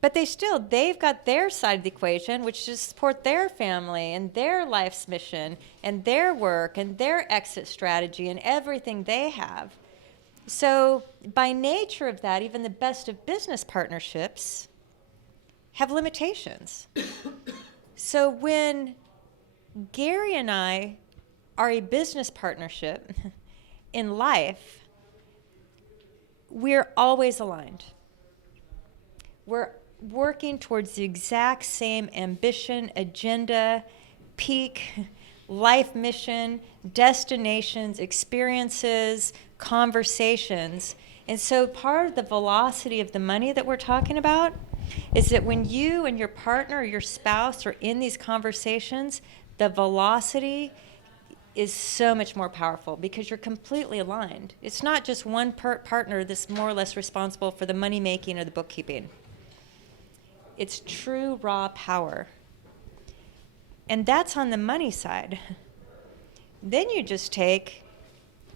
But they've got their side of the equation, which is to support their family and their life's mission and their work and their exit strategy and everything they have. So, by nature of that, even the best of business partnerships have limitations. So, when Gary and I are a business partnership in life, we're always aligned. We're working towards the exact same ambition, agenda, peak, life mission, destinations, experiences, conversations. And so part of the velocity of the money that we're talking about is that when you and your partner or your spouse are in these conversations, the velocity is so much more powerful because you're completely aligned. It's not just one partner that's more or less responsible for the money making or the bookkeeping. It's true raw power. And that's on the money side. Then you just take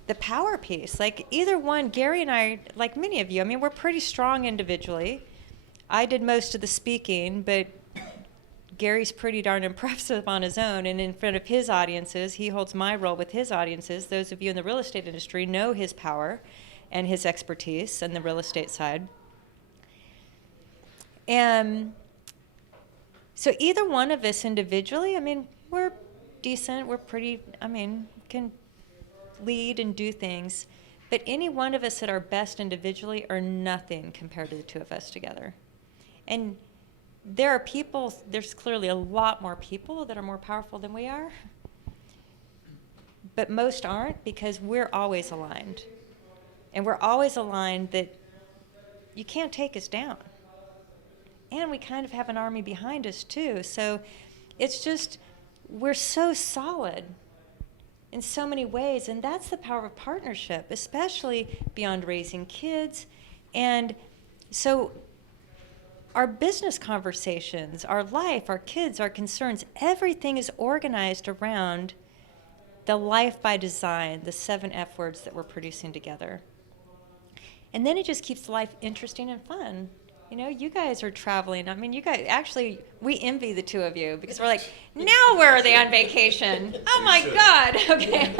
the power piece. Like either one, Gary and I, like many of you, I mean, we're pretty strong individually. I did most of the speaking, but Gary's pretty darn impressive on his own. And in front of his audiences, he holds my role with his audiences. Those of you in the real estate industry know his power and his expertise on the real estate side. And so either one of us individually, I mean, we're decent, we're pretty, I mean, can lead and do things. But any one of us at our best individually are nothing compared to the two of us together. And there are people, there's clearly a lot more people that are more powerful than we are. But most aren't because we're always aligned. And we're always aligned that you can't take us down. And we kind of have an army behind us too. So it's just, we're so solid in so many ways. And that's the power of partnership, especially beyond raising kids. And so our business conversations, our life, our kids, our concerns, everything is organized around the life by design, the 7 F words that we're producing together. And then it just keeps life interesting and fun. You know, you guys are traveling. I mean, you guys, actually, we envy the two of you because we're like, now where are they on vacation? Oh my God. Okay.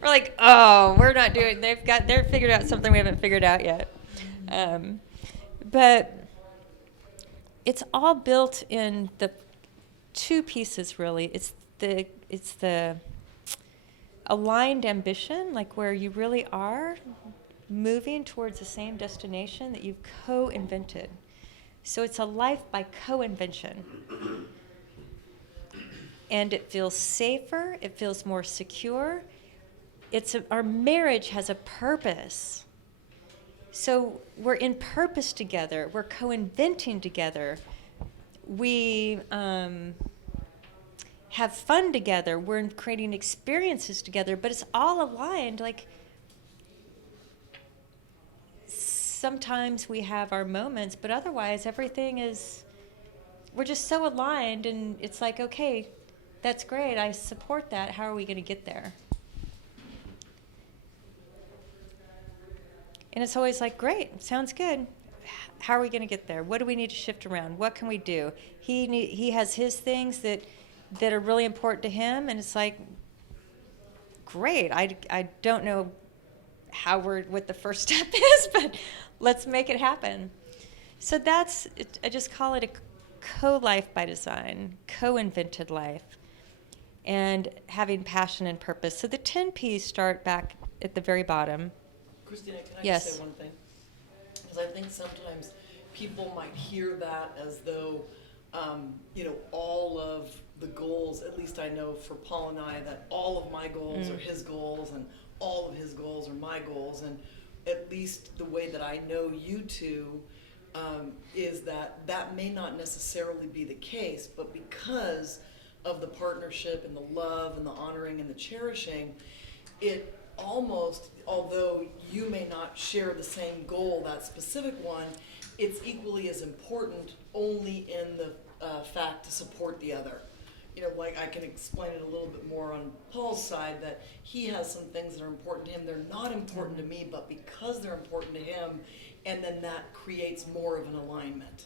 We're like, oh, we're not doing, they're figured out something we haven't figured out yet. But it's all built in the 2 pieces, really. It's the aligned ambition, like where you really are moving towards the same destination that you've co-invented. So it's a life by co-invention. And it feels safer, it feels more secure. Our marriage has a purpose. So we're in purpose together, we're co-inventing together. We have fun together, we're creating experiences together, but it's all aligned. Like, sometimes we have our moments, but otherwise everything is, we're just so aligned, and it's like, okay, that's great, I support that, how are we going to get there? And it's always like, great, sounds good. How are we going to get there? What do we need to shift around? What can we do? He has his things that are really important to him, and it's like, great, I don't know what the first step is, but let's make it happen. So that's, I just call it a co-life by design, co-invented life, and having passion and purpose. So the 10 P's start back at the very bottom. Christina, can I Yes. just say one thing? Because I think sometimes people might hear that as though, all of the goals, at least I know for Paul and I, that all of my goals are his goals and all of his goals are my goals. And at least the way that I know you two is that may not necessarily be the case, but because of the partnership and the love and the honoring and the cherishing, it almost, although you may not share the same goal, that specific one, it's equally as important only in the fact to support the other. Like I can explain it a little bit more on Paul's side, that he has some things that are important to him. They're not important to me, but because they're important to him, and then that creates more of an alignment.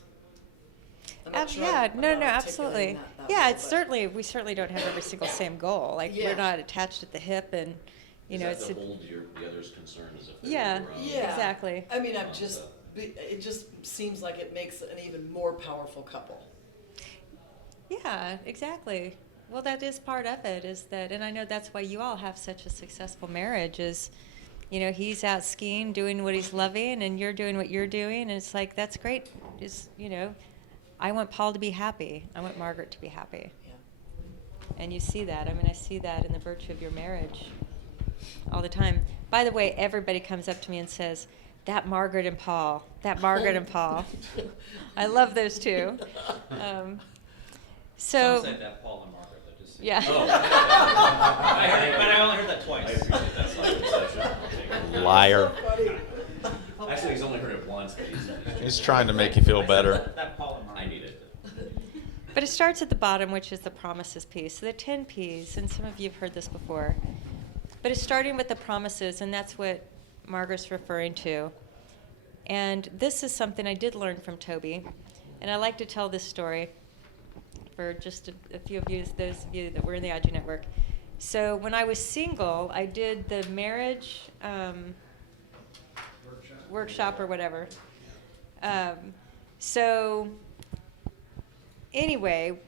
I'm not sure Yeah, I'm no, not no, articulating absolutely. that Yeah, well, it's but- certainly, we certainly don't have every single same goal. Like, Yeah. we're not attached at the hip and, you know, Is it's, that to hold the other's concern as if they Yeah. were your own? Yeah. Exactly. I mean, it just seems like it makes an even more powerful couple. yeah, exactly. Well, that is part of it, is that, and I know that's why you all have such a successful marriage is, you know, he's out skiing, doing what he's loving, and you're doing what you're doing, and it's like, that's great. It's, you know, I want Paul to be happy. I want Margaret to be happy. Yeah. And you see that. I mean, I see that in the virtue of your marriage all the time. By the way, everybody comes up to me and says, that Margaret and Paul, that Margaret and Paul. I love those two. So, Some say that Paul and Margaret, that just. yeah. Oh. I heard it, but I only heard that I twice. appreciate that self-concession. Liar. Actually, he's only heard it once, but He's trying to make you feel better. That Paul and Margaret. I need it. But it starts at the bottom, which is the promises piece. So the 10 Ps, and some of you have heard this before. But it's starting with the promises, and that's what Margaret's referring to. And this is something I did learn from Toby. And I like to tell this story for just a few of you, those of you that were in the IG network. So when I was single, I did the marriage workshop or whatever. So anyway,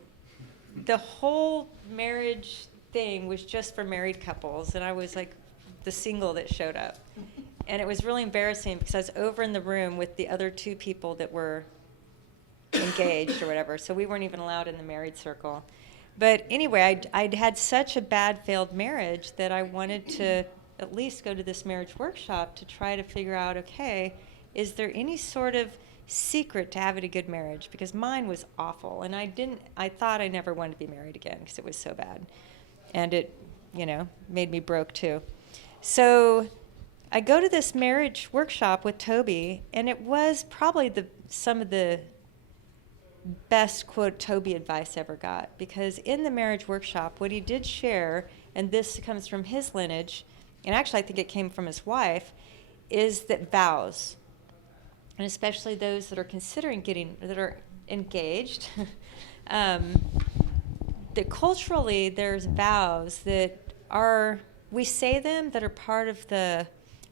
the whole marriage thing was just for married couples, and I was like the single that showed up. And it was really embarrassing because I was over in the room with the other two people that were engaged or whatever, so we weren't even allowed in the married circle. But anyway, I'd had such a bad failed marriage that I wanted to at least go to this marriage workshop to try to figure out, okay, is there any sort of secret to having a good marriage? Because mine was awful, and I thought I never wanted to be married again because it was so bad. And it, you know, made me broke too. So I go to this marriage workshop with Toby, and it was probably some of the best, quote, Toby advice I ever got. Because in the marriage workshop, what he did share, and this comes from his lineage, and actually I think it came from his wife, is that vows, and especially those that are considering that are engaged, that culturally there's vows that are, we say them, that are part of the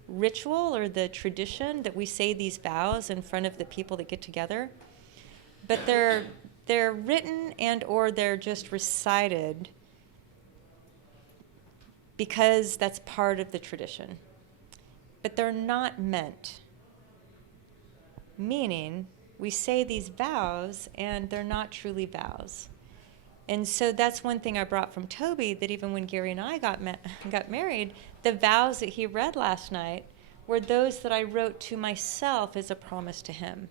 ritual or the tradition, that we say these vows in front of the people that get together. But they're written and or they're just recited because that's part of the tradition. But they're not meant. Meaning, we say these vows and they're not truly vows. And so that's one thing I brought from Toby, that even when Gary and I got married, the vows that he read last night were those that I wrote to myself as a promise to him.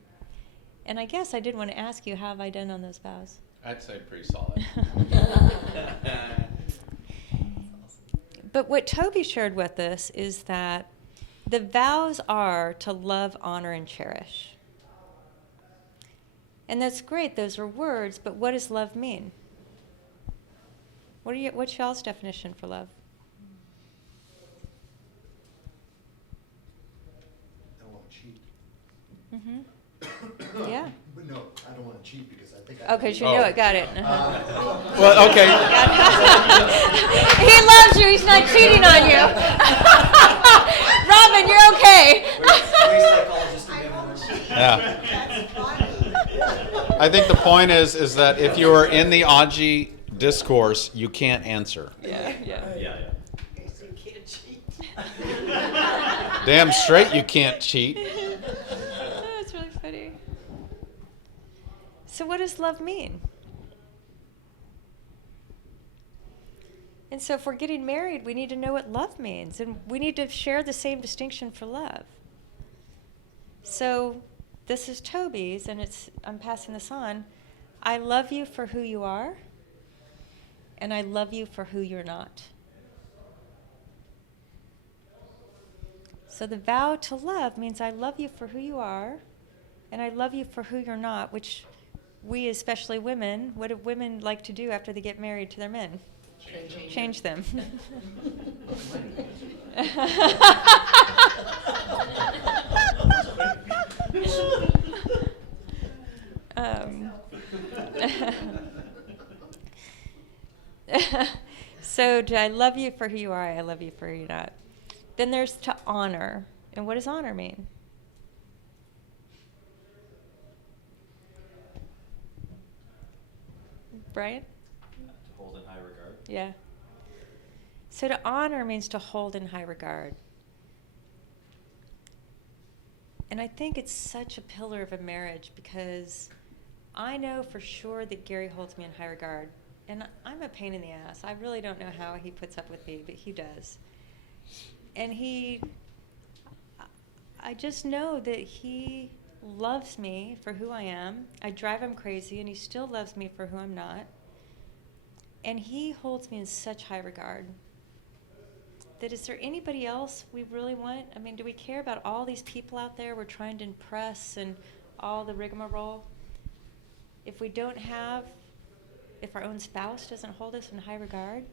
And I guess I did want to ask you, how have I done on those vows? I'd say pretty solid. But what Toby shared with us is that the vows are to love, honor, and cherish. And that's great, those are words, but what does love mean? What's y'all's definition for love? I don't want to cheat. Mm-hmm. Yeah. But no, I don't want to cheat because I think I. Okay, you know it, got it. Well, okay. He loves you, he's not cheating on you. Robin, you're okay. Yeah. That's funny. I think the point is that if you are in the Aji discourse, you can't answer. Yeah. Yeah. Okay, so you can't cheat. Damn straight you can't cheat. Oh, that's really funny. So what does love mean? And so if we're getting married, we need to know what love means, and we need to share the same distinction for love. So this is Toby's, and I'm passing this on. I love you for who you are, and I love you for who you're not. So the vow to love means I love you for who you are, and I love you for who you're not, which we, especially women, what do women like to do after they get married to their men? Change them. So, do I love you for who you are? I love you for who you're not. Then there's to honor. And what does honor mean? Brian? To hold in high regard. Yeah. So to honor means to hold in high regard. And I think it's such a pillar of a marriage because I know for sure that Gary holds me in high regard. And I'm a pain in the ass. I really don't know how he puts up with me, but he does. And I just know that he loves me for who I am. I drive him crazy, and he still loves me for who I'm not. And he holds me in such high regard. That is there anybody else we really want? I mean, do we care about all these people out there we're trying to impress and all the rigmarole? If our own spouse doesn't hold us in high regard?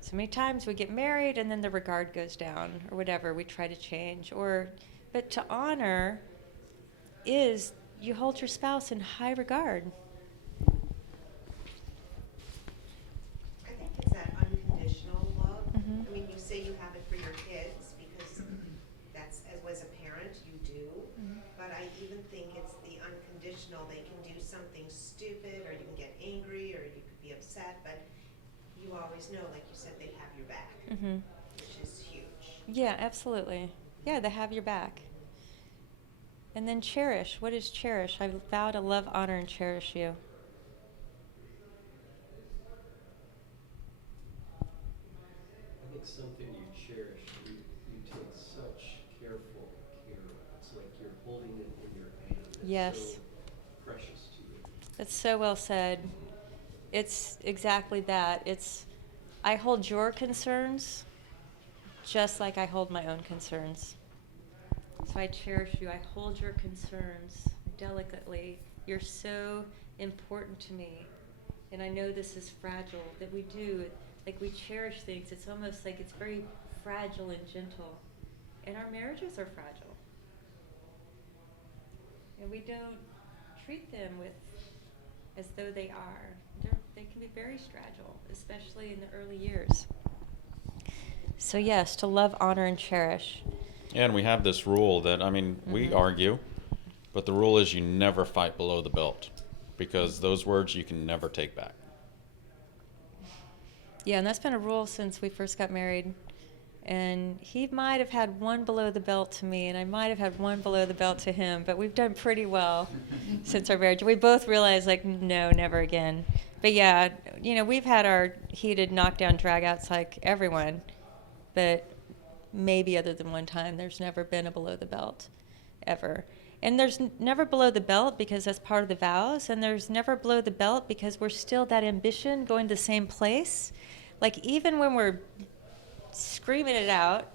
So many times we get married and then the regard goes down or whatever, we try to change. But to honor is you hold your spouse in high regard. I think it's that unconditional love. Mhm. I mean, you say you have it for your kids because that's, as a parent, you do. But I even think it's the unconditional. They can do something stupid, or you can get angry, or you could be upset, but you always know, like you said, they have your back, which is huge. Yeah, absolutely. Yeah, they have your back. And then cherish. What is cherish? I vow to love, honor, and cherish you. I think something you cherish, you take such careful care of. It's like you're holding it in your hand. It's Yes. so precious to you. That's so well said. It's exactly that. I hold your concerns just like I hold my own concerns. So I cherish you. I hold your concerns delicately. You're so important to me. And I know this is fragile, that we do. Like we cherish things. It's almost like it's very fragile and gentle. And our marriages are fragile. And we don't treat them as though they are. They can be very fragile, especially in the early years. So yes, to love, honor, and cherish. And we have this rule that, we argue, but the rule is you never fight below the belt because those words you can never take back. Yeah, and that's been a rule since we first got married. And he might have had one below the belt to me, and I might have had one below the belt to him, but we've done pretty well since our marriage. We both realized, no, never again. But yeah, we've had our heated knockdown dragouts like everyone, but maybe other than one time, there's never been a below the belt, ever. And there's never below the belt because that's part of the vows, and there's never below the belt because we're still that ambition going to the same place. Like even when we're screaming it out,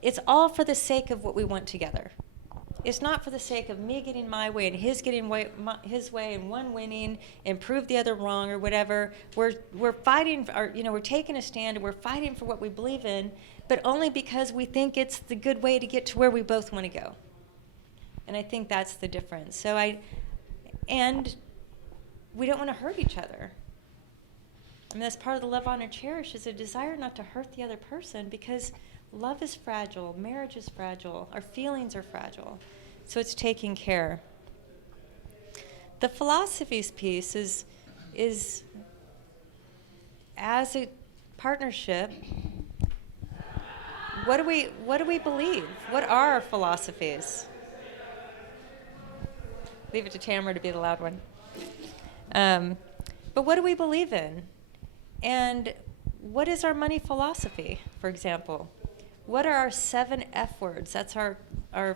it's all for the sake of what we want together. It's not for the sake of me getting my way and his getting his way and one winning and prove the other wrong or whatever. We're fighting, we're taking a stand and we're fighting for what we believe in, but only because we think it's the good way to get to where we both want to go. And I think that's the difference. And we don't want to hurt each other. That's part of the love, honor, cherish is a desire not to hurt the other person because love is fragile, marriage is fragile, our feelings are fragile. So it's taking care. The philosophies piece is as a partnership, what do we believe? What are our philosophies? Leave it to Tamara to be the loud one. But what do we believe in? And what is our money philosophy, for example? What are our 7 F words? That's our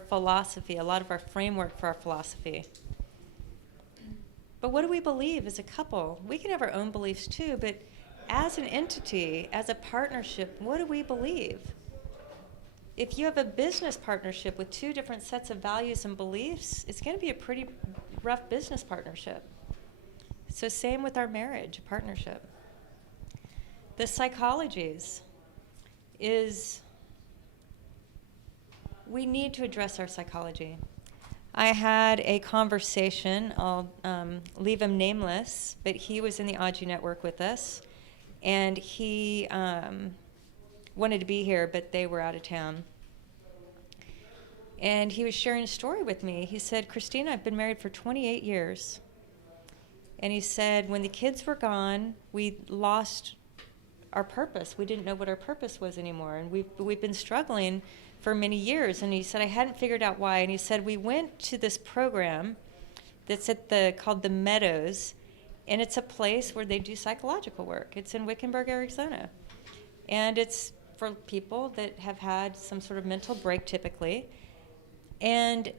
philosophy, a lot of our framework for our philosophy. But what do we believe as a couple? We can have our own beliefs too, but as an entity, as a partnership, what do we believe? If you have a business partnership with 2 different sets of values and beliefs, it's going to be a pretty rough business partnership. So same with our marriage, partnership. The psychologies is we need to address our psychology. I had a conversation, I'll leave him nameless, but he was in the Aji network with us, and he wanted to be here, but they were out of town. And he was sharing a story with me. He said, Christina, I've been married for 28 years. And he said, when the kids were gone, we lost our purpose. We didn't know what our purpose was anymore. And we've been struggling for many years. And he said, I hadn't figured out why. And he said, we went to this program that's called the Meadows. And it's a place where they do psychological work. It's in Wickenburg, Arizona. And it's for people that have had some sort of mental break typically. And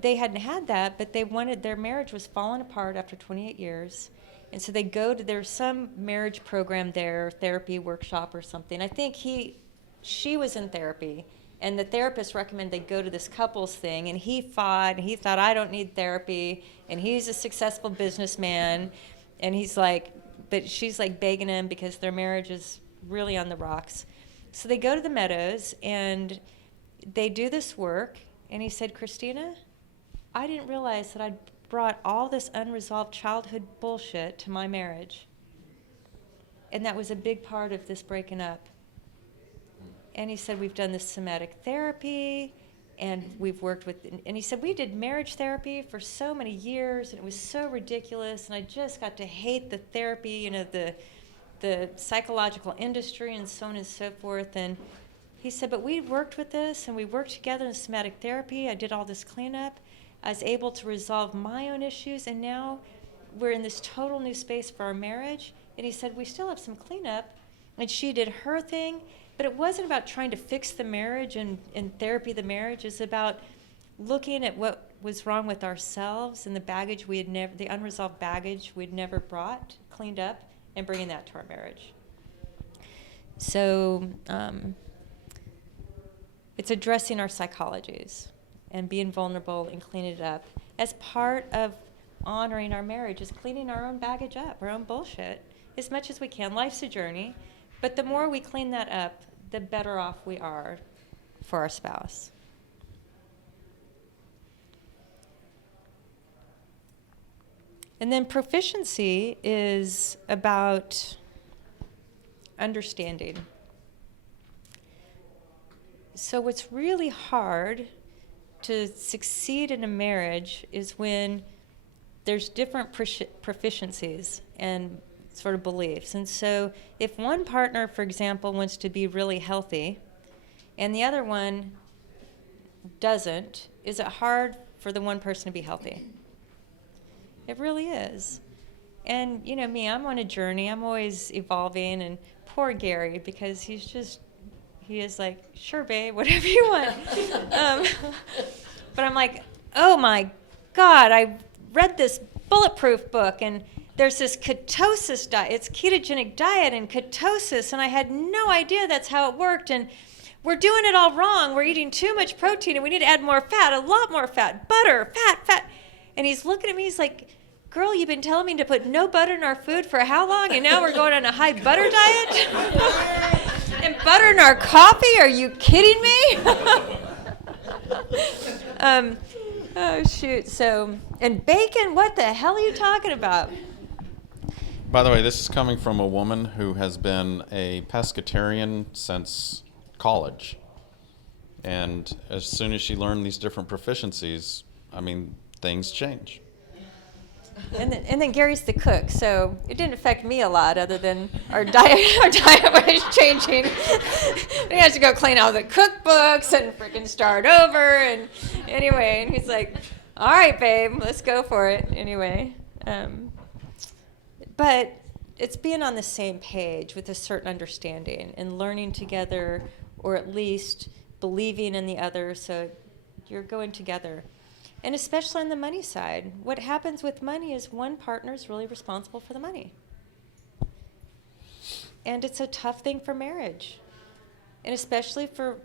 they hadn't had that, but their marriage was falling apart after 28 years. And so they there's some marriage program there, therapy workshop or something. I think she was in therapy, and the therapist recommended they go to this couples thing, and he fought, and he thought, I don't need therapy, and he's a successful businessman, and he's like, but she's like begging him because their marriage is really on the rocks. So they go to the Meadows, and they do this work, and he said, Christina, I didn't realize that I'd brought all this unresolved childhood bullshit to my marriage. And that was a big part of this breaking up. And he said, we've done this somatic therapy, and we've worked with, and he said, we did marriage therapy for so many years, and it was so ridiculous, and I just got to hate the therapy, the psychological industry, and so on and so forth. And he said, but we worked with this, and we worked together in somatic therapy. I did all this cleanup. I was able to resolve my own issues, and now we're in this total new space for our marriage. And he said, we still have some cleanup, and she did her thing, but it wasn't about trying to fix the marriage and therapy the marriage. It's about looking at what was wrong with ourselves and the baggage the unresolved baggage we'd never brought, cleaned up, and bringing that to our marriage. So it's addressing our psychologies and being vulnerable and cleaning it up as part of honoring our marriage, is cleaning our own baggage up, our own bullshit, as much as we can. Life's a journey, but the more we clean that up, the better off we are for our spouse. And then proficiency is about understanding. So what's really hard to succeed in a marriage is when there's different proficiencies and sort of beliefs. And so if one partner, for example, wants to be really healthy and the other one doesn't, is it hard for the one person to be healthy? It really is. And you know me, I'm on a journey. I'm always evolving, and poor Gary, because he is like, sure, babe, whatever you want. But I'm like, oh my God, I read this bulletproof book, and there's this ketosis diet. It's ketogenic diet and ketosis, and I had no idea that's how it worked. And we're doing it all wrong. We're eating too much protein, and we need to add more fat, a lot more fat, butter, fat. And he's looking at me, he's like, girl, you've been telling me to put no butter in our food for how long? And now we're going on a high butter diet? And butter in our coffee? Are you kidding me? Oh, shoot. So, and bacon? What the hell are you talking about? By the way, this is coming from a woman who has been a pescatarian since college. And as soon as she learned these different proficiencies, I mean, things change. And then Gary's the cook, so it didn't affect me a lot, other than our diet was changing. We had to go clean all the cookbooks and freaking start over. And anyway, and he's like, "All right, babe, let's go for it." Anyway, but it's being on the same page with a certain understanding and learning together, or at least believing in the other, so you're going together. And especially on the money side, what happens with money is one partner is really responsible for the money. And it's a tough thing for marriage. And especially for,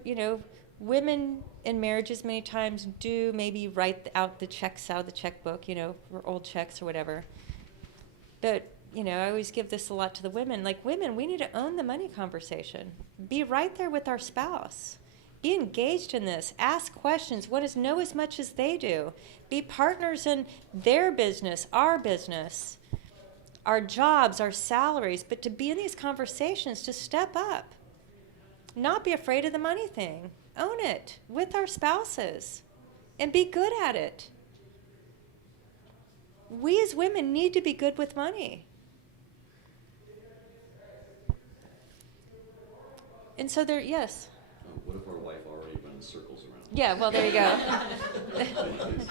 women in marriages many times do maybe write out the checks out of the checkbook, for old checks or whatever. But, I always give this a lot to the women. Like, women, we need to own the money conversation. Be right there with our spouse. Be engaged in this. Ask questions. Want to know as much as they do. Be partners in their business, our business, our jobs, our salaries. But to be in these conversations, to step up. Not be afraid of the money thing. Own it with our spouses and be good at it. We as women need to be good with money. And so there, yes. What if our wife already runs circles around? Yeah, well, there you go.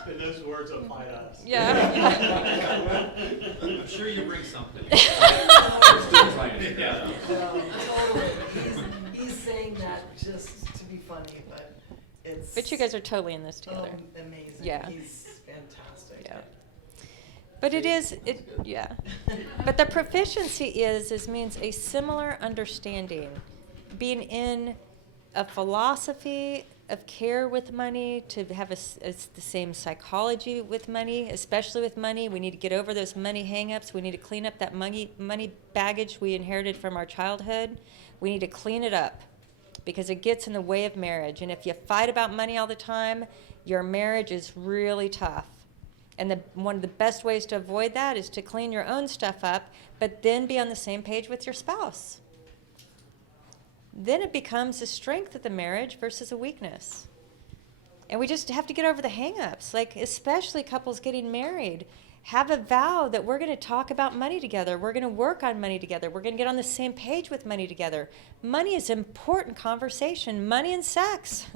And those words apply to us. Yeah. I'm sure you bring something. We're still trying to figure that out. Totally. He's saying that just to be funny, but it's. But you guys are totally in this together. Amazing. Yeah. He's fantastic. Yeah. But yeah. But the proficiency means a similar understanding, being in a philosophy of care with money, to have the same psychology with money, especially with money. We need to get over those money hang-ups. We need to clean up that money baggage we inherited from our childhood. We need to clean it up because it gets in the way of marriage. And if you fight about money all the time, your marriage is really tough. And one of the best ways to avoid that is to clean your own stuff up, but then be on the same page with your spouse. Then it becomes a strength of the marriage versus a weakness. And we just have to get over the hang-ups, like especially couples getting married. Have a vow that we're going to talk about money together. We're going to work on money together. We're going to get on the same page with money together. Money is important conversation. Money and sex,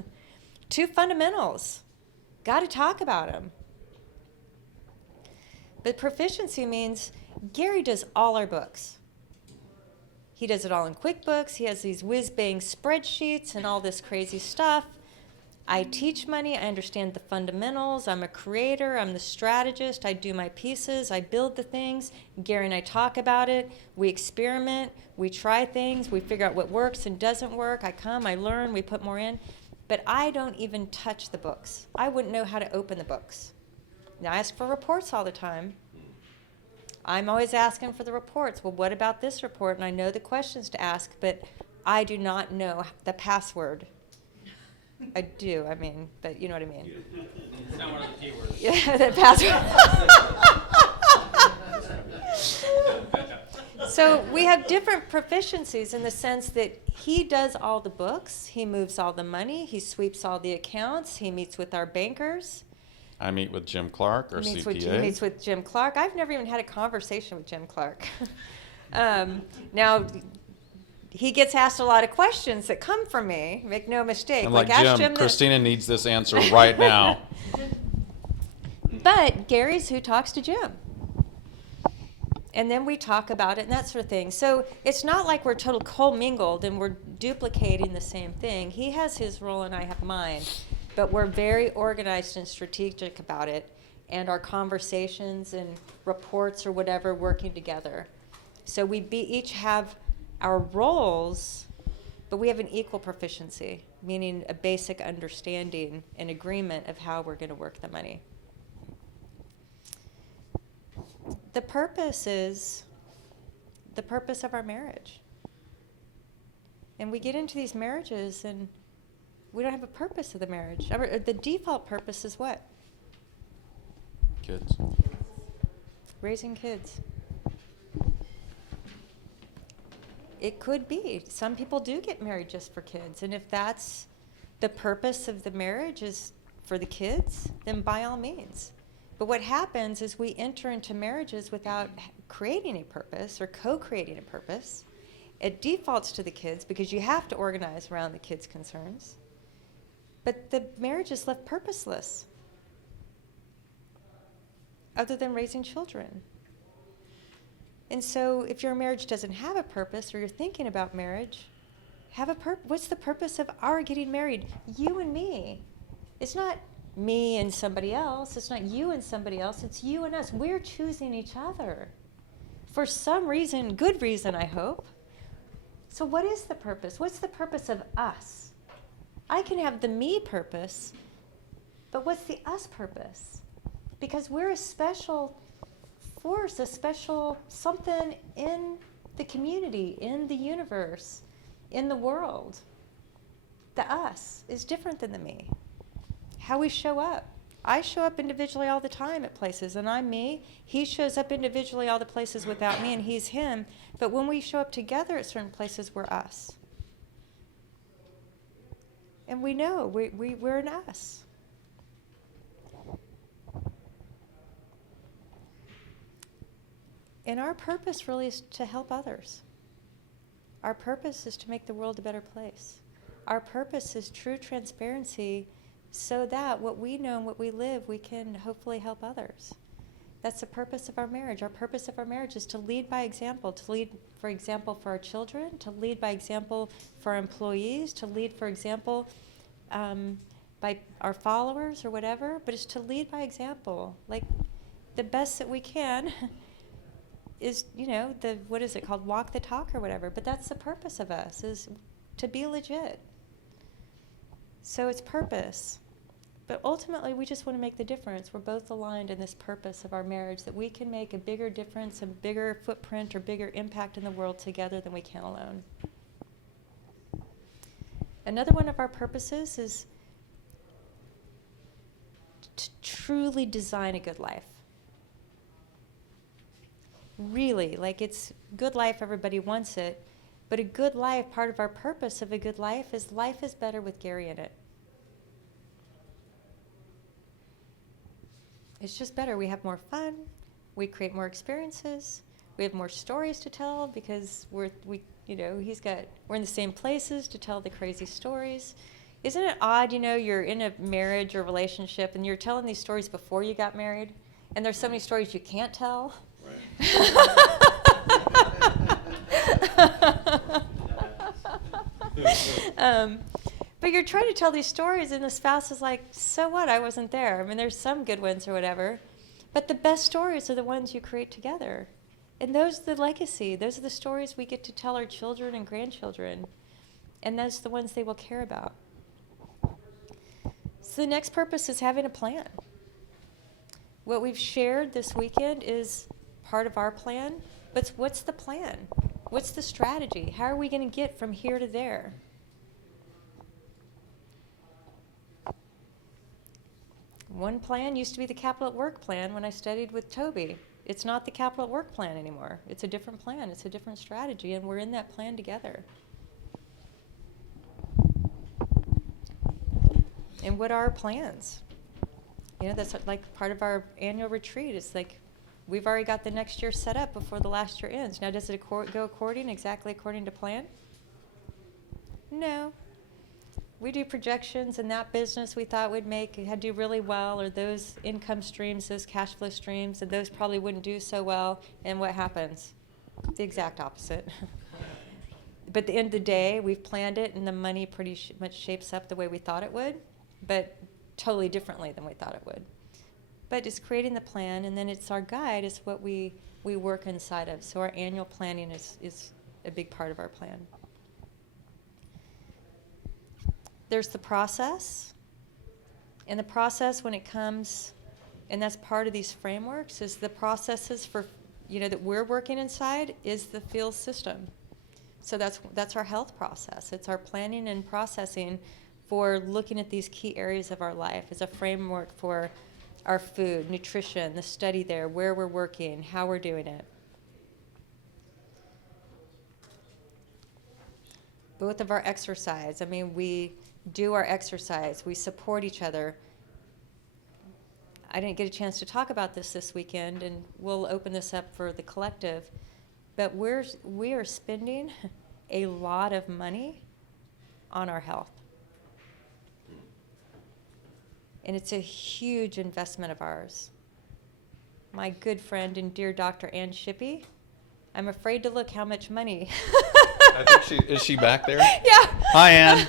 two fundamentals. Got to talk about them. But proficiency means Gary does all our books. He does it all in QuickBooks. He has these whiz-bang spreadsheets and all this crazy stuff. I teach money. I understand the fundamentals. I'm a creator. I'm the strategist. I do my pieces. I build the things. Gary and I talk about it. We experiment. We try things. We figure out what works and doesn't work. I come. I learn. We put more in. But I don't even touch the books. I wouldn't know how to open the books. Now, I ask for reports all the time. I'm always asking for the reports. Well, what about this report? And I know the questions to ask, but I do not know the password. I do, but you know what I mean. It's not one of the keywords. Yeah, the password. So we have different proficiencies in the sense that he does all the books, he moves all the money, he sweeps all the accounts, he meets with our bankers. I meet with Jim Clark, our He CPA. meets with Jim Clark. I've never even had a conversation with Jim Clark. Now, he gets asked a lot of questions that come from me. Make no mistake. I'm like, ask Jim, this. Christina needs this answer right now. But Gary's who talks to Jim. And then we talk about it and that sort of thing. So it's not like we're total commingled and we're duplicating the same thing. He has his role and I have mine. But we're very organized and strategic about it, and our conversations and reports or whatever working together. So we each have our roles, but we have an equal proficiency, meaning a basic understanding and agreement of how we're going to work the money. The purpose is the purpose of our marriage. And we get into these marriages and we don't have a purpose of the marriage. The default purpose is what? Kids. Raising kids. It could be. Some people do get married just for kids. And if that's the purpose of the marriage is for the kids, then by all means. But what happens is we enter into marriages without creating a purpose or co-creating a purpose. It defaults to the kids because you have to organize around the kids' concerns. But the marriage is left purposeless, other than raising children. And so if your marriage doesn't have a purpose, or you're thinking about marriage, have a purpose. What's the purpose of our getting married? You and me. It's not me and somebody else. It's not you and somebody else. It's you and us. We're choosing each other. For some reason, good reason, I hope. So what is the purpose? What's the purpose of us? I can have the me purpose, but what's the us purpose? Because we're a special force, a special something in the community, in the universe, in the world. The us is different than the me. How we show up. I show up individually all the time at places, and I'm me. He shows up individually all the places without me, and he's him. But when we show up together at certain places, we're us. And we know we're an us. And our purpose really is to help others. Our purpose is to make the world a better place. Our purpose is true transparency so that what we know and what we live, we can hopefully help others. That's the purpose of our marriage. Our purpose of our marriage is to lead by example, to lead, for example, for our children, to lead by example for our employees, to lead, for example, by our followers or whatever, but it's to lead by example. Like the best that we can is, what is it called? Walk the talk or whatever. But that's the purpose of us, is to be legit. So it's purpose. But ultimately, we just want to make the difference. We're both aligned in this purpose of our marriage, that we can make a bigger difference, a bigger footprint, or bigger impact in the world together than we can alone. Another one of our purposes is to truly design a good life. Really, like it's good life, everybody wants it, but a good life, part of our purpose of a good life is better with Gary in it. It's just better. We have more fun. We create more experiences. We have more stories to tell because we're in the same places to tell the crazy stories. Isn't it odd, you're in a marriage or relationship and you're telling these stories before you got married, and there's so many stories you can't tell. But you're trying to tell these stories, and the spouse is like, so what? I wasn't there. I mean, there's some good ones or whatever. But the best stories are the ones you create together. And those are the legacy. Those are the stories we get to tell our children and grandchildren. And those are the ones they will care about. So the next purpose is having a plan. What we've shared this weekend is part of our plan. But what's the plan? What's the strategy? How are we going to get from here to there? One plan used to be the Capital at Work plan when I studied with Toby. It's not the Capital at Work plan anymore. It's a different plan. It's a different strategy, and we're in that plan together. And what are our plans? That's like part of our annual retreat. It's like we've already got the next year set up before the last year ends. Now, does it go exactly according to plan? No. We do projections, and that business we thought would do really well, or those income streams, those cash flow streams, and those probably wouldn't do so well. And what happens? The exact opposite. But at the end of the day, we've planned it, and the money pretty much shapes up the way we thought it would, but totally differently than we thought it would. But it's creating the plan, and then it's our guide. It's what we work inside of. So our annual planning is a big part of our plan. There's the process. And the process, when it comes, and that's part of these frameworks, is the processes for, that we're working inside is the field system. So that's our health process. It's our planning and processing for looking at these key areas of our life as a framework for our food, nutrition, the study there, where we're working, how we're doing it. Both of our exercise. I mean, we do our exercise. We support each other. I didn't get a chance to talk about this weekend, and we'll open this up for the collective. But we are spending a lot of money on our health. And it's a huge investment of ours. My good friend and dear Dr. Ann Shippey, I'm afraid to look how much money. I think is she back there? Yeah. Hi, Ann.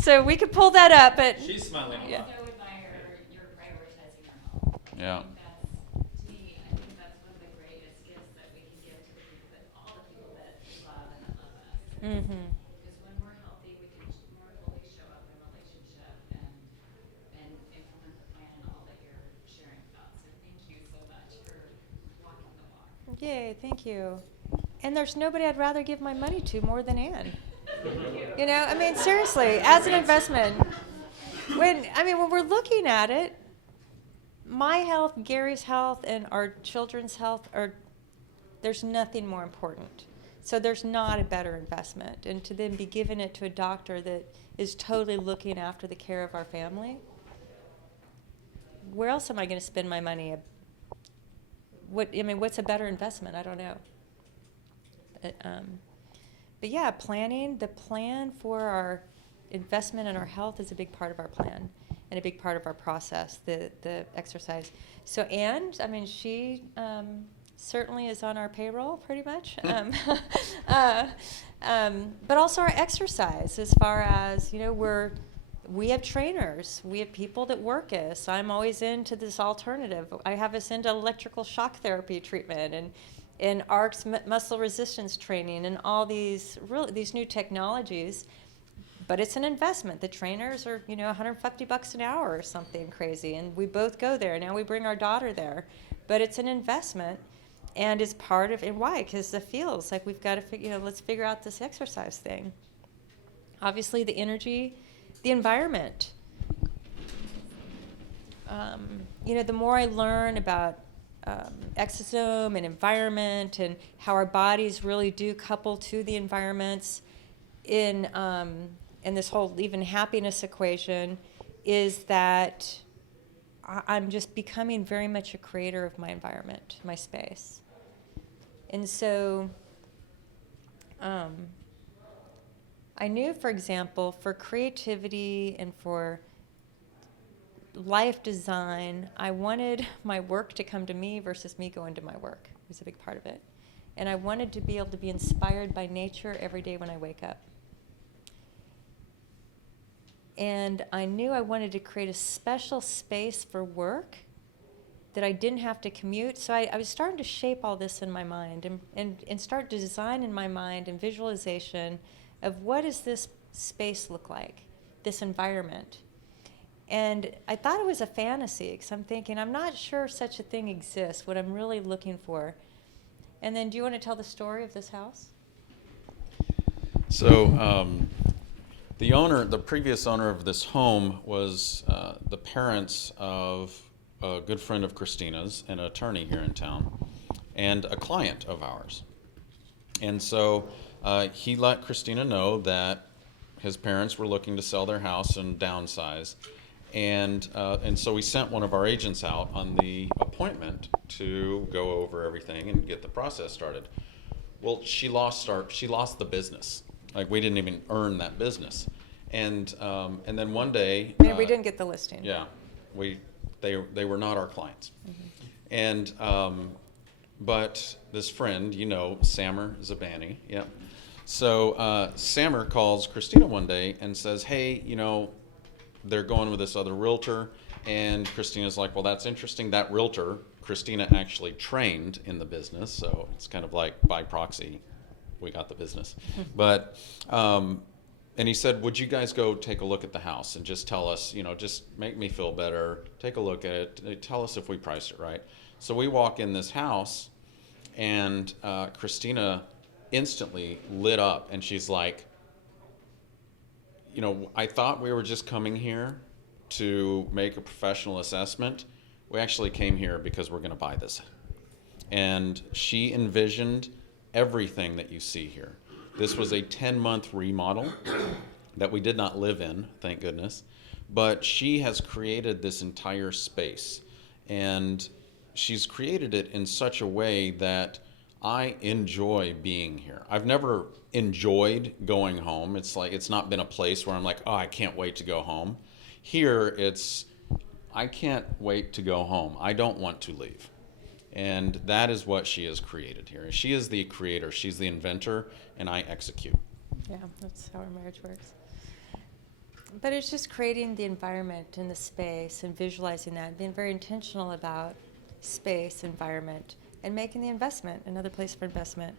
So we could pull that up, but She's smiling a lot. yeah. So admire your prioritizing our health. Yeah. To me, I think that's one of the greatest gifts that we can give to the people, all the people that love and that love us. Mm-hmm. Because when we're healthy, we can more fully show up in relationship and implement the plan and all that you're sharing about. So thank you so much for walking the walk. Yay, thank you. And there's nobody I'd rather give my money to more than Ann. You know, I mean, seriously, as an investment, when we're looking at it, my health, Gary's health, and our children's health there's nothing more important. So there's not a better investment. And to then be giving it to a doctor that is totally looking after the care of our family, where else am I going to spend my money? What's a better investment? I don't know. But yeah, the plan for our investment in our health is a big part of our plan and a big part of our process, the exercise. So, and, she certainly is on our payroll pretty much. But also our exercise, as far as, we have trainers, we have people that work us. I'm always into this alternative. I have us into electrical shock therapy treatment and ARCS muscle resistance training and all these new technologies. But it's an investment. The trainers are, $150 an hour or something crazy, and we both go there. Now we bring our daughter there, but it's an investment, and it's part of it. Why? Because it feels like we've got to let's figure out this exercise thing. Obviously, the energy, the environment. The more I learn about exosome and environment and how our bodies really do couple to the environments in this whole even happiness equation, is that I'm just becoming very much a creator of my environment, my space. And so I knew, for example, for creativity and for life design, I wanted my work to come to me versus me going to my work. It was a big part of it. And I wanted to be able to be inspired by nature every day when I wake up. And I knew I wanted to create a special space for work that I didn't have to commute. So I was starting to shape all this in my mind and start to design in my mind and visualization of what does this space look like, this environment. And I thought it was a fantasy, because I'm thinking, I'm not sure such a thing exists, what I'm really looking for. And then do you want to tell the story of this house? So the previous owner of this home was the parents of a good friend of Christina's, an attorney here in town, and a client of ours. And so he let Christina know that his parents were looking to sell their house and downsize. And so we sent one of our agents out on the appointment to go over everything and get the process started. Well, she lost the business. Like, we didn't even earn that business. And then one day, We didn't get the listing. Yeah, they were not our clients. Mm-hmm. And but this friend, Samer Zabani, yeah. So Samer calls Christina one day and says, "Hey, they're going with this other realtor." And Christina's like, "Well, that's interesting. That realtor, Christina actually trained in the business, so it's kind of like by proxy, we got the business." But and he said, "Would you guys go take a look at the house and just tell us, just make me feel better. Take a look at it. Tell us if we priced it right." So we walk in this house, and Christina instantly lit up, and she's like, "I thought we were just coming here to make a professional assessment. We actually came here because we're going to buy this." And she envisioned everything that you see here. This was a 10-month remodel that we did not live in, thank goodness. But she has created this entire space. And she's created it in such a way that I enjoy being here. I've never enjoyed going home. It's like, it's not been a place where I'm like, oh, I can't wait to go home. Here, I can't wait to go home. I don't want to leave. And that is what she has created here. She is the creator. She's the inventor, and I execute. Yeah, that's how our marriage works. But it's just creating the environment and the space and visualizing that, being very intentional about space, environment, and making the investment another place for investment.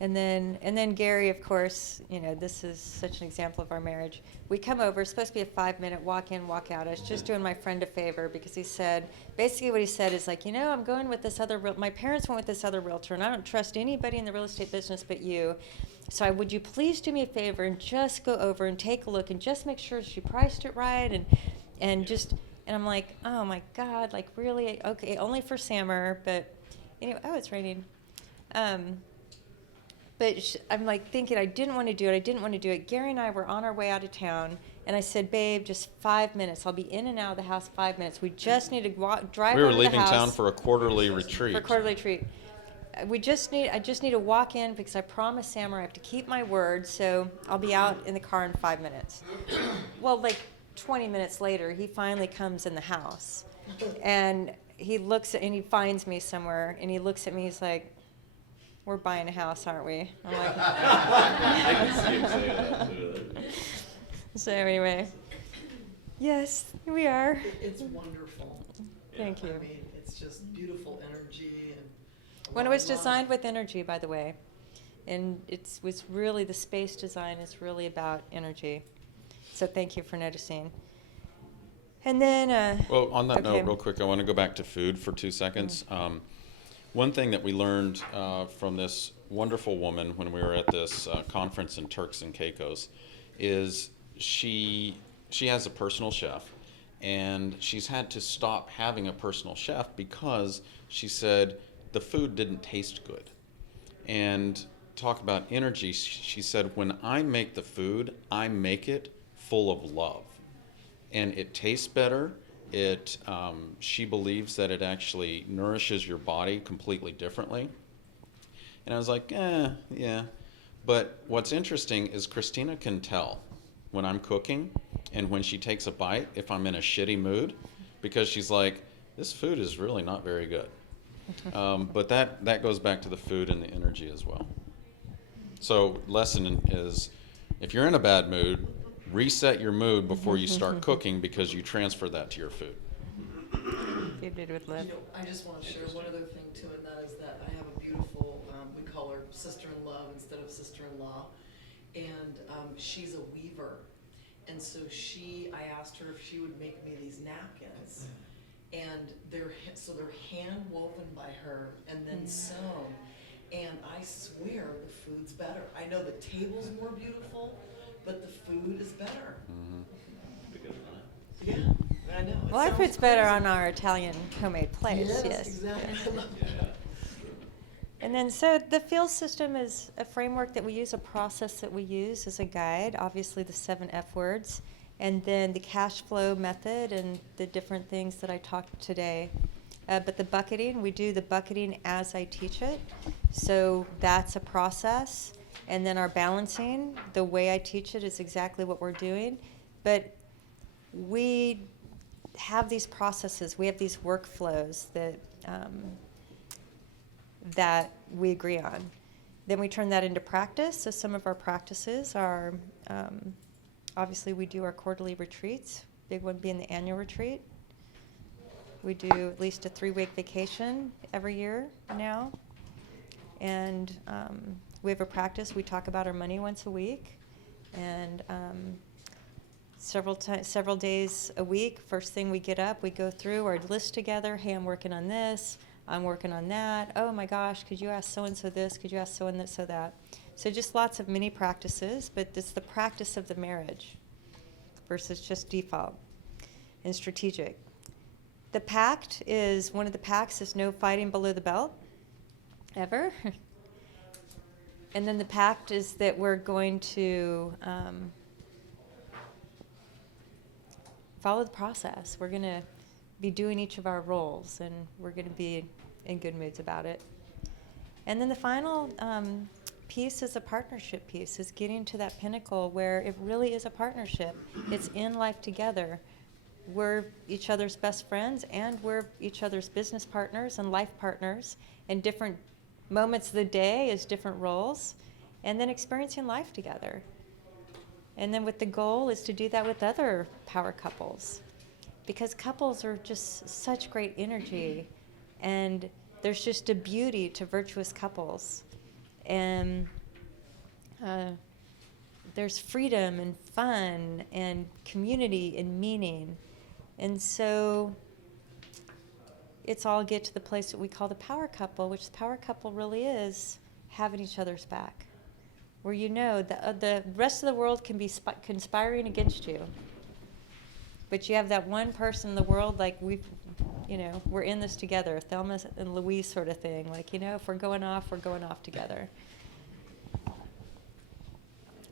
And then Gary, of course, this is such an example of our marriage. We come over, it's supposed to be a 5-minute walk in, walk out. I was just doing my friend a favor, because he said, basically what he said is like, I'm going with this other, my parents went with this other realtor, and I don't trust anybody in the real estate business but you. So would you please do me a favor and just go over and take a look and just make sure she priced it right and I'm like, oh my God, like really? Okay, only for Sammer, but anyway, oh, it's raining. But I'm like thinking I didn't want to do it. Gary and I were on our way out of town, and I said, babe, just 5 minutes. I'll be in and out of the house 5 minutes. We just need to drive We were over to the leaving house town for a quarterly retreat. for a quarterly treat. I just need to walk in because I promised Sammer I have to keep my word, so I'll be out in the car in 5 minutes. Well, like 20 minutes later, he finally comes in the house, and he finds me somewhere, and he looks at me, he's like, we're buying a house, aren't we? I'm like, I can see him say that too. so anyway, yes, we are. It's wonderful. Thank you. I mean, it's just beautiful energy and. When it was designed with energy, by the way, and was really, the space design is really about energy. So thank you for noticing. And then, Well, on that okay. note, real quick, I want to go back to food for 2 seconds. One thing that we learned from this wonderful woman when we were at this conference in Turks and Caicos is she has a personal chef, and she's had to stop having a personal chef because she said the food didn't taste good. And talk about energy, she said, when I make the food, I make it full of love. And it tastes better. She believes that it actually nourishes your body completely differently. And I was like, yeah. But what's interesting is Christina can tell when I'm cooking and when she takes a bite if I'm in a shitty mood, because she's like, this food is really not very good. But that goes back to the food and the energy as well. So lesson is, if you're in a bad mood, reset your mood before you start cooking, because you transfer that to your food. You did with love. You know, I just want to share one other thing too, and that is that I have a beautiful, we call her sister-in-law instead of sister-in-law, and she's a weaver. And so I asked her if she would make me these napkins, and they're hand woven by her and then sewn. And I swear the food's better. I know the table's more beautiful, but the food is better. Because of that. Yeah, I know. It Well, our sounds food's better crazy. on our Italian homemade plates. Yes. Exactly. Yeah. And then, so the field system is a framework that we use, a process that we use as a guide, obviously the 7 F words, and then the cash flow method and the different things that I talked today. But the bucketing, we do the bucketing as I teach it. So that's a process. And then our balancing, the way I teach it is exactly what we're doing. But we have these processes, we have these workflows that we agree on. Then we turn that into practice. So some of our practices are, obviously we do our quarterly retreats, big one being the annual retreat. We do at least a 3-week vacation every year now. And we have a practice, we talk about our money once a week. And several days a week, first thing we get up, we go through our list together. Hey, I'm working on this. I'm working on that. Oh my gosh, could you ask so-and-so this? Could you ask so-and-so that? So just lots of mini practices, but it's the practice of the marriage versus just default and strategic. The pact is, one of the pacts is no fighting below the belt, ever. And then the pact is that we're going to follow the process. We're going to be doing each of our roles, and we're going to be in good moods about it. And then the final piece is a partnership piece, is getting to that pinnacle where it really is a partnership. It's in life together. We're each other's best friends, and we're each other's business partners and life partners, and different moments of the day as different roles, and then experiencing life together. And then with the goal is to do that with other power couples, because couples are just such great energy, and there's just a beauty to virtuous couples. And there's freedom and fun and community and meaning. And so it's all get to the place that we call the power couple, which the power couple really is having each other's back. where you know the rest of the world can be conspiring against you. But you have that one person in the world, like we're in this together, Thelma and Louise sort of thing. Like, if we're going off together.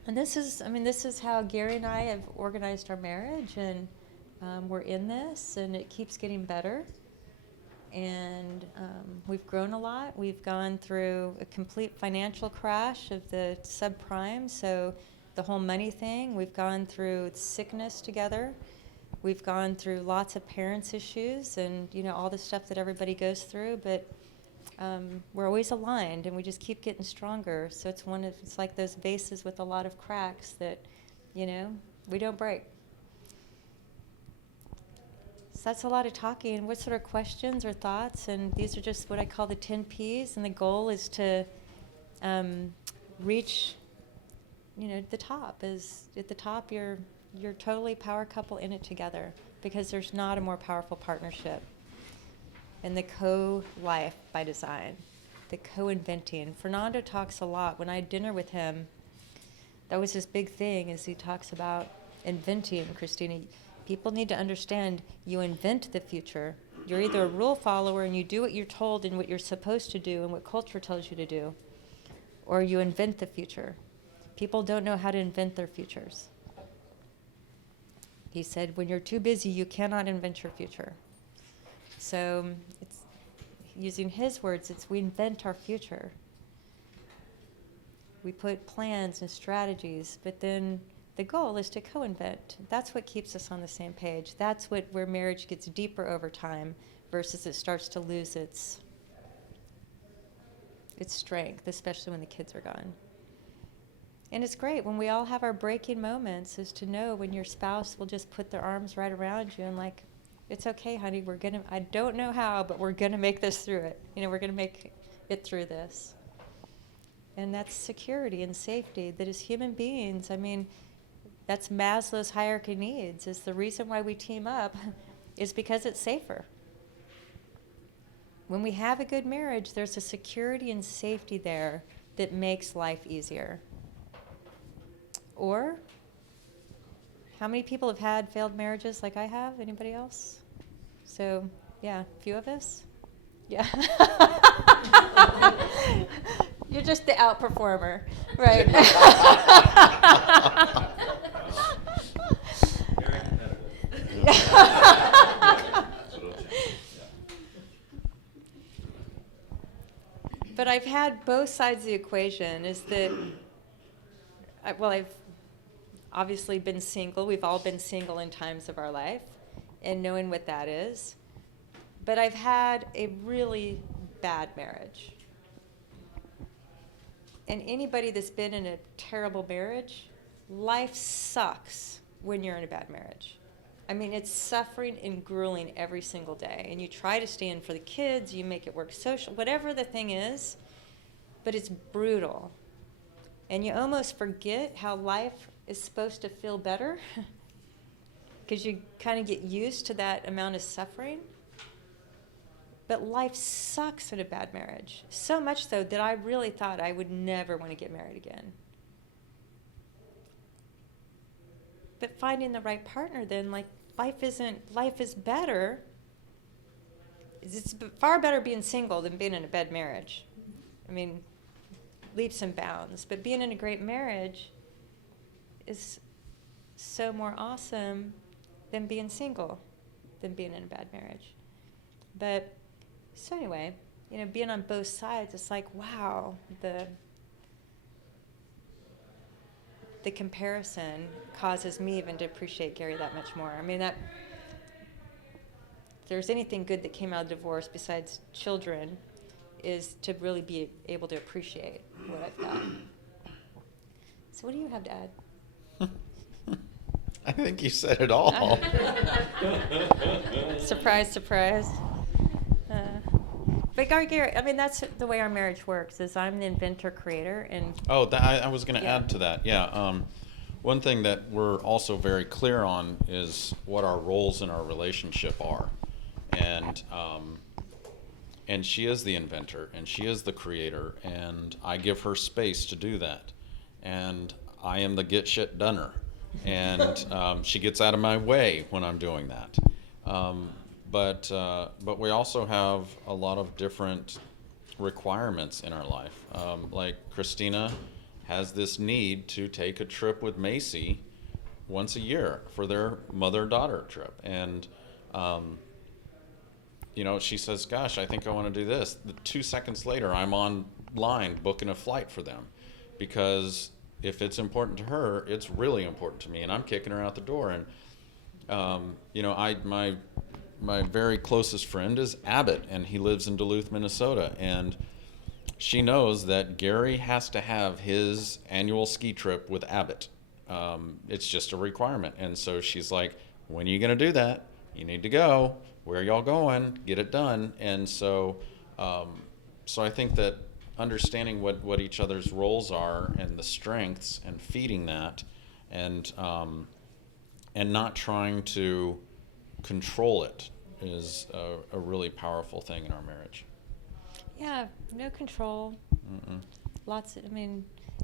And this is how Gary and I have organized our marriage, and we're in this, and it keeps getting better. And we've grown a lot. We've gone through a complete financial crash of the subprime, so the whole money thing. We've gone through sickness together. We've gone through lots of parents' issues and, all the stuff that everybody goes through, but we're always aligned, and we just keep getting stronger. So it's like those vases with a lot of cracks that, we don't break. So that's a lot of talking. What sort of questions or thoughts? And these are just what I call the 10 Ps, and the goal is to reach, the top. At the top, you're totally power couple in it together, because there's not a more powerful partnership. And the co-life by design, the co-inventing. Fernando talks a lot. When I had dinner with him, that was his big thing, is he talks about inventing, Christina. People need to understand you invent the future. You're either a rule follower and you do what you're told and what you're supposed to do and what culture tells you to do, or you invent the future. People don't know how to invent their futures. He said, when you're too busy, you cannot invent your future. So it's, using his words, we invent our future. We put plans and strategies, but then the goal is to co-invent. That's what keeps us on the same page. That's where marriage gets deeper over time versus it starts to lose its strength, especially when the kids are gone. And it's great when we all have our breaking moments, is to know when your spouse will just put their arms right around you and like, it's okay, honey, I don't know how, but we're gonna make this through it. We're gonna make it through this. And that's security and safety, that as human beings, that's Maslow's hierarchy of needs, is the reason why we team up is because it's safer. When we have a good marriage, there's a security and safety there that makes life easier. Or, how many people have had failed marriages like I have? Anybody else? So, yeah, a few of us? Yeah. You're just the outperformer, right? Very competitive. So don't change. But I've had both sides of the equation, is that, I've obviously been single. We've all been single in times of our life, and knowing what that is. But I've had a really bad marriage. And anybody that's been in a terrible marriage, life sucks when you're in a bad marriage. It's suffering and grueling every single day. And you try to stand for the kids, you make it work social, whatever the thing is, but it's brutal. And you almost forget how life is supposed to feel better because you kind of get used to that amount of suffering. But life sucks in a bad marriage. So much so that I really thought I would never want to get married again. But finding the right partner then, life is better. It's far better being single than being in a bad marriage. Leaps and bounds. But being in a great marriage is so more awesome than being single, than being in a bad marriage. But, so anyway, being on both sides, it's like, wow, the comparison causes me even to appreciate Gary that much more. That if there's anything good that came out of divorce besides children, is to really be able to appreciate what I've got. So what do you have to add? I think you said it all. Surprise, surprise. But Gary, that's the way our marriage works, is I'm the inventor, creator, and... Oh, I was going to Yeah. add to that. Yeah. One thing that we're also very clear on is what our roles in our relationship are. And she is the inventor, and she is the creator, and I give her space to do that. and I am the get shit doneer. And she gets out of my way when I'm doing that. But we also have a lot of different requirements in our life. Like Christina has this need to take a trip with Macy once a year for their mother-daughter trip. And, she says, gosh, I think I want to do this. 2 seconds later, I'm online booking a flight for them, because if it's important to her, it's really important to me, and I'm kicking her out the door. And, my very closest friend is Abbott, and he lives in Duluth, Minnesota. And she knows that Gary has to have his annual ski trip with Abbott. It's just a requirement. And so she's like, when are you going to do that? You need to go. Where are y'all going? Get it done. And so I think that understanding what each other's roles are and the strengths, and feeding that, and not trying to control it is a really powerful thing in our marriage. Yeah, no control.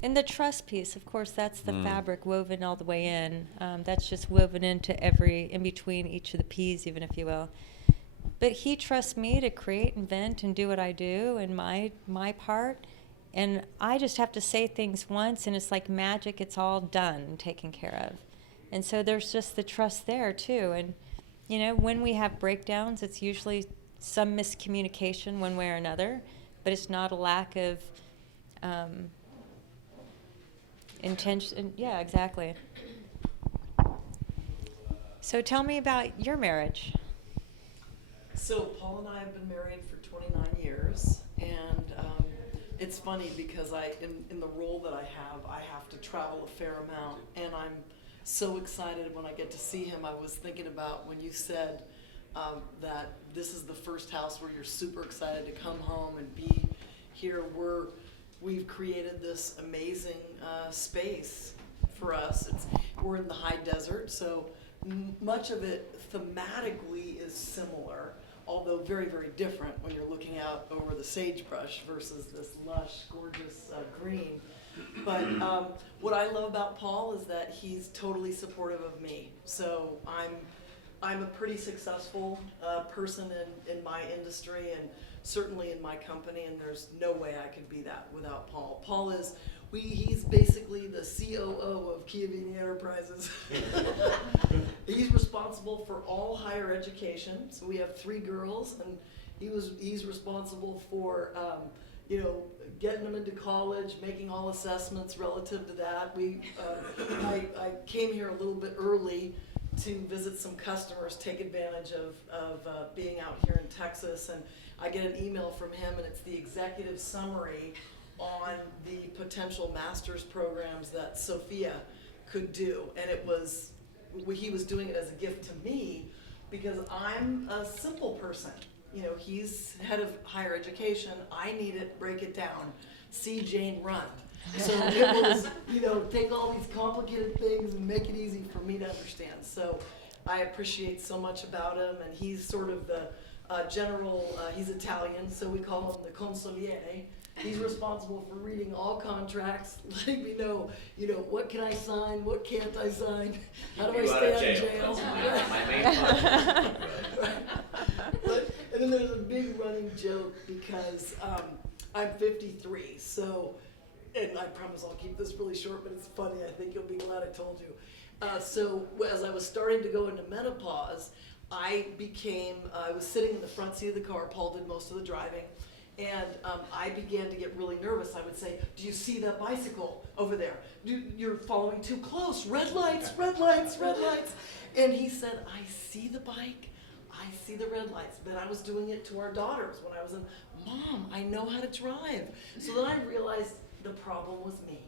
And the trust piece, of course, that's the fabric woven all the way in. That's just woven into in between each of the P's, even, if you will. But he trusts me to create, invent, and do what I do, and my part. And I just have to say things once, and it's like magic. It's all done and taken care of. And so there's just the trust there, too. And, when we have breakdowns, it's usually some miscommunication one way or another, but it's not a lack of intention. Yeah, exactly. So tell me about your marriage. So Paul and I have been married for 29 years, and it's funny because in the role that I have to travel a fair amount, and I'm so excited when I get to see him. I was thinking about when you said that this is the first house where you're super excited to come home and be here. We've created this amazing space for us. We're in the high desert, so much of it thematically is similar, although very, very different when you're looking out over the sagebrush versus this lush, gorgeous green. But what I love about Paul is that he's totally supportive of me. So I'm a pretty successful person in my industry, and certainly in my company, and there's no way I could be that without Paul. Paul he's basically the COO of Chiavini Enterprises. He's responsible for all higher education. So we have 3 girls, and he's responsible for getting them into college, making all assessments relative to that. I came here a little bit early to visit some customers, take advantage of being out here in Texas, and I get an email from him, and it's the executive summary on the potential master's programs that Sophia could do. And he was doing it as a gift to me because I'm a simple person. He's head of higher education. I need it, break it down, see Jane run. So it was, take all these complicated things and make it easy for me to understand. So I appreciate so much about him, and he's sort of the general, he's Italian, so we call him the consigliere. He's responsible for reading all contracts, letting me know, what can I sign, what can't I sign, how do I stay out of jail. That's my main part. And then there's a big running joke because I'm 53, so, and I promise I'll keep this really short, but it's funny, I think you'll be glad I told you. So as I was starting to go into menopause, I was sitting in the front seat of the car. Paul did most of the driving. And I began to get really nervous. I would say, do you see that bicycle over there? You're following too close. Red lights, red lights, red lights. And he said, I see the bike. I see the red lights. But I was doing it to our daughters when I was in, Mom, I know how to drive. So then I realized the problem was me.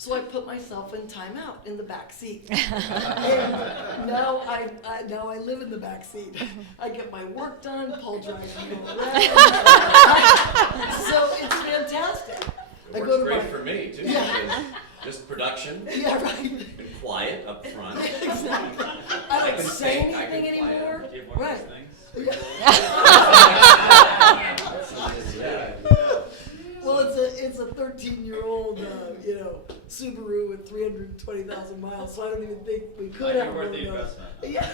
So I put myself in timeout in the back seat. And now I live in the back seat. I get my work done, Paul drives me around. So it's fantastic. It works great for me, too. Yeah. Just production. Yeah, right. And quiet up front. Exactly. I don't can say think, I can anything quiet. anymore. Do you have one of Right. those things? Well, it's a 13-year-old, Subaru with 320,000 miles, so I don't even think we could Might be have worth one the of those. investment. Yeah.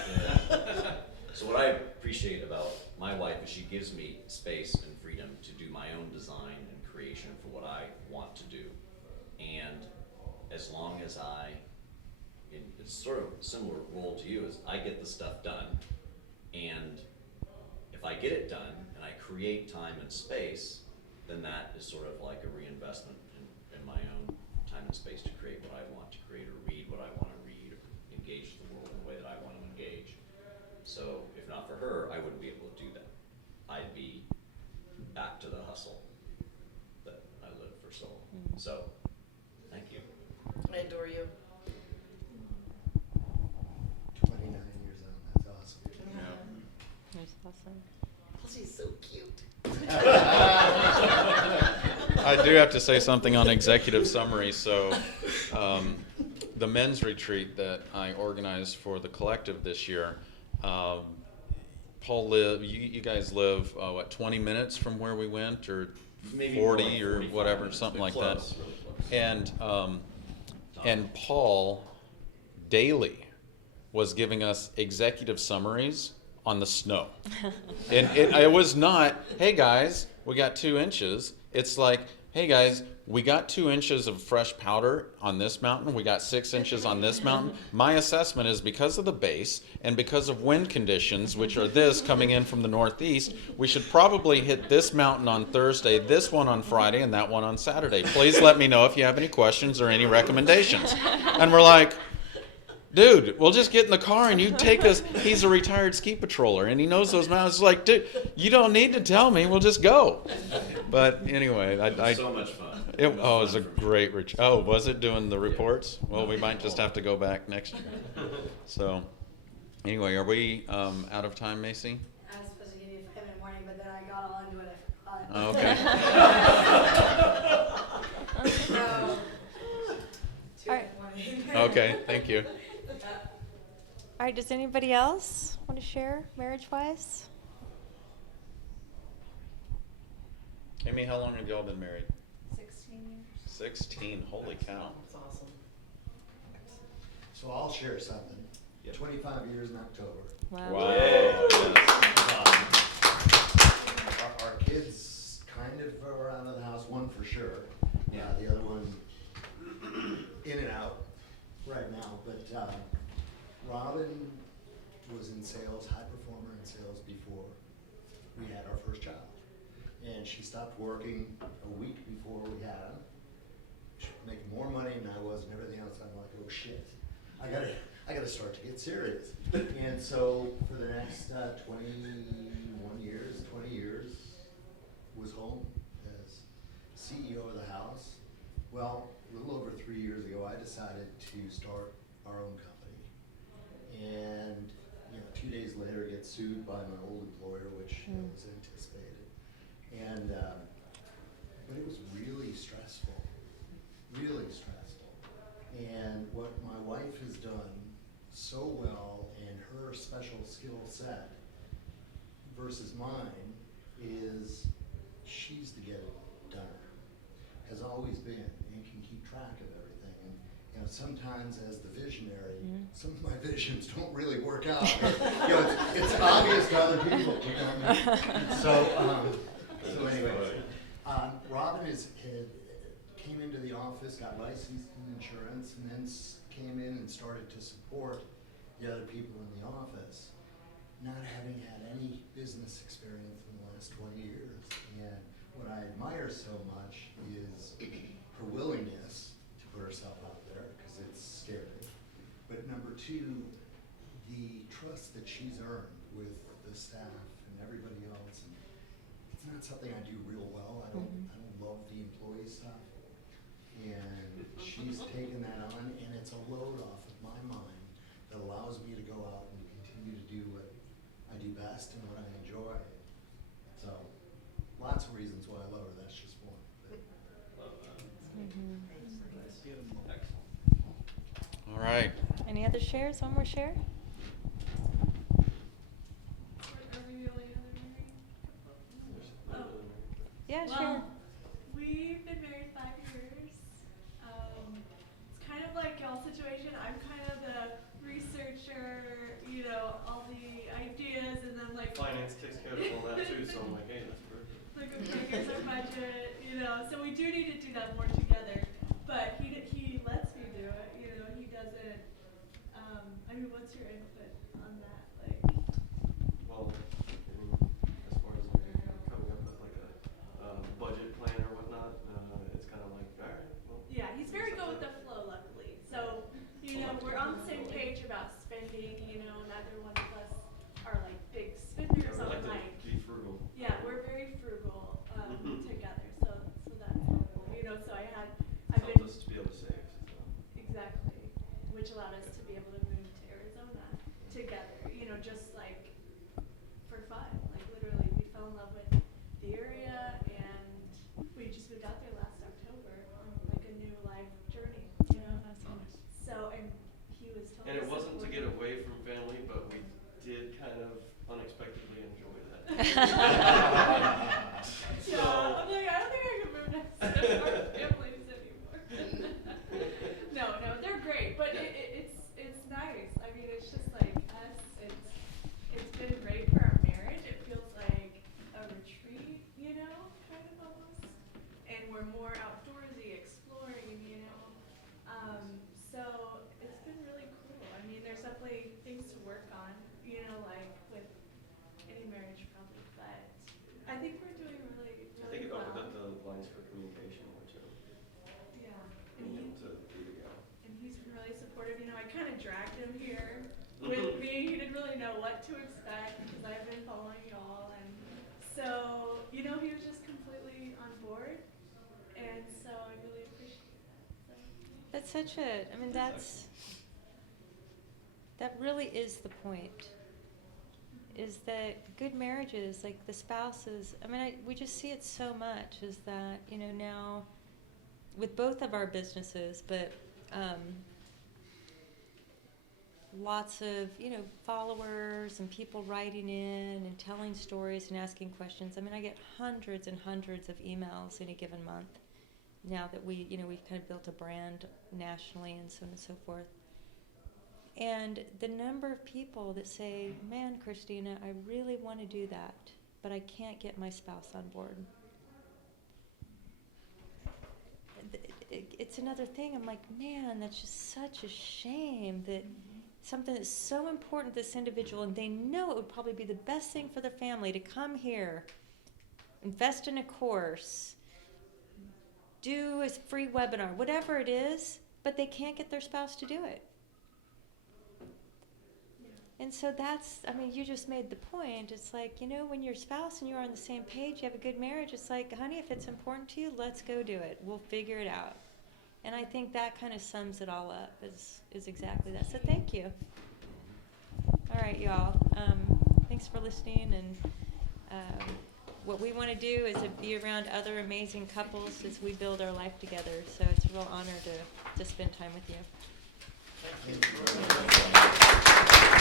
So what I appreciate about my wife is she gives me space and freedom to do my own design and creation for what I want to do. And as long as it's sort of a similar role to you, is I get the stuff done. And if I get it done and I create time and space, then that is sort of like a reinvestment in my own time and space to create what I want to create, or read what I want to read, or engage the world in the way that I want to engage. So if not for her, I wouldn't be able to do that. I'd be back to the hustle that I lived for so long. So, thank you. I adore you. 29 years old, that's awesome. That's awesome. Oh, she's so cute. I do have to say something on executive summary. So, the men's retreat that I organized for the collective this year, Paul you guys live, 20 minutes from where we went, or Maybe 40 more like or 45 whatever, minutes, something but like close, that. really close. And Paul daily was giving us executive summaries on the snow. And it was not, hey guys, we got 2 inches. It's like, hey guys, we got 2 inches of fresh powder on this mountain. We got 6 inches on this mountain. My assessment is because of the base and because of wind conditions, which are this coming in from the northeast, we should probably hit this mountain on Thursday, this one on Friday, and that one on Saturday. Please let me know if you have any questions or any recommendations. And we're like, dude, we'll just get in the car and you take us. He's a retired ski patroller and he knows those mountains. It's like, dude, you don't need to tell me. We'll just go. But anyway, It was so much fun. it was a great retreat. Oh, was it doing the reports? Well, we might just have to go back next year. So, anyway, are we out of time, Macy? I was supposed to give you a 5-minute warning, but then I got all into it. I forgot. Okay. So, All right. Okay, thank you. All right, does anybody else want to share marriage-wise? Amy, how long have y'all been married? 16 years. 16. Holy cow. That's awesome. So I'll share something. 25 years in October. Wow. Our kids kind of are out of the house, one for sure. Yeah. The other one in and out right now. But Robin was in sales, high performer in sales before we had our first child. And she stopped working a week before we had him. She was making more money than I was and everything else. I'm like, oh shit, I gotta start to get serious. And so for the next 20 years, was home as CEO of the house. Well, a little over 3 years ago, I decided to start our own company. And 2 days later, get sued by my old employer, which was anticipated. And but it was really stressful, really stressful. And what my wife has done so well, and her special skill set versus mine, is she's the get it done. Has always been, and can keep track of everything. And sometimes as the visionary, some of my visions don't really work out. But, it's obvious to other people. So anyways, Robin came into the office, got licensed in insurance, and then came in and started to support the other people in the office, not having had any business experience in the last 20 years. And what I admire so much is her willingness to put herself out there, because it's scary. But number two, the trust that she's earned with the staff and everybody else. And it's not something I do real well. I don't love the employee stuff. And she's taken that on, and it's a load off of my mind that allows me to go out and continue to do what I do best and what I enjoy. So, lots of reasons why I love her. That's just one. Love that. All right. Any other shares? One more share? Yeah, sure. Well, we've been married 5 years. like, Finance takes care of all that too, so I'm like, hey, that's perfect. like, okay, here's our budget, you know, so we do need to do that more together. But he lets me do it, you know, he doesn't, I mean, what's your input on that, like? Well, I mean, as far as like coming up with like a budget plan or whatnot, it's kind of like, all right, well. Yeah, he's very good with the flow, luckily. So, you know, we're on the same page about spending, you know, neither one of us are like big spenders I on like to like, be frugal. yeah, we're very frugal, together, so that's helpful, you know, so I've Helps been, us to be able to save, so. exactly, which allowed us to be able to move to Arizona together, you know, just like for fun, like literally we fell in love with the area and we just moved out there last October on like a new life journey, you know. So, and he was totally And it wasn't to get supportive. away from family, but we did kind of unexpectedly enjoy that. Yeah, I'm like, I don't think I can move next to our families anymore. No, they're great, but it's nice. I mean, it's just like us. It's been great for our marriage. It feels like a retreat, you know, kind of almost. And we're more outdoorsy, exploring, you know. So it's been really cool. I mean, there's definitely things to work on, you know, like with any marriage probably, but I think we're doing really, I really think it well. opened up the lines for communication, which Yeah, being able to be together. and he's been really supportive. You know, I kind of dragged him here with me. He didn't really know what to expect because I've been following y'all, and so you know, he was just completely on board, and so I really appreciate that. So. That's such a, I mean, that really is the point, is that good marriages, like the spouses, I mean, we just see it so much, is that, you know, now with both of our businesses, but lots of, you know, followers and people writing in and telling stories and asking questions. I mean, I get hundreds and hundreds of emails in a given month now that we, you know, we've kind of built a brand nationally and so on and so forth. And the number of people that say, man, Christina, I really want to do that, but I can't get my spouse on board. It's another thing. I'm like, man, that's just such a shame that something that's so important to this individual, and they know it would probably be the best thing for their family to come here, invest in a course, do a free webinar, whatever it is, but they can't get their spouse to do it. And so that's, I mean, you just made the point. It's like, you know, when your spouse and you're on the same page, you have a good marriage, it's like, honey, if it's important to you, let's go do it. We'll figure it out. And I think that kind of sums it all up, is exactly that. So thank you. All right, y'all. Thanks for listening. And what we want to do is to be around other amazing couples as we build our life together. So it's a real honor to spend time with you. Thank you.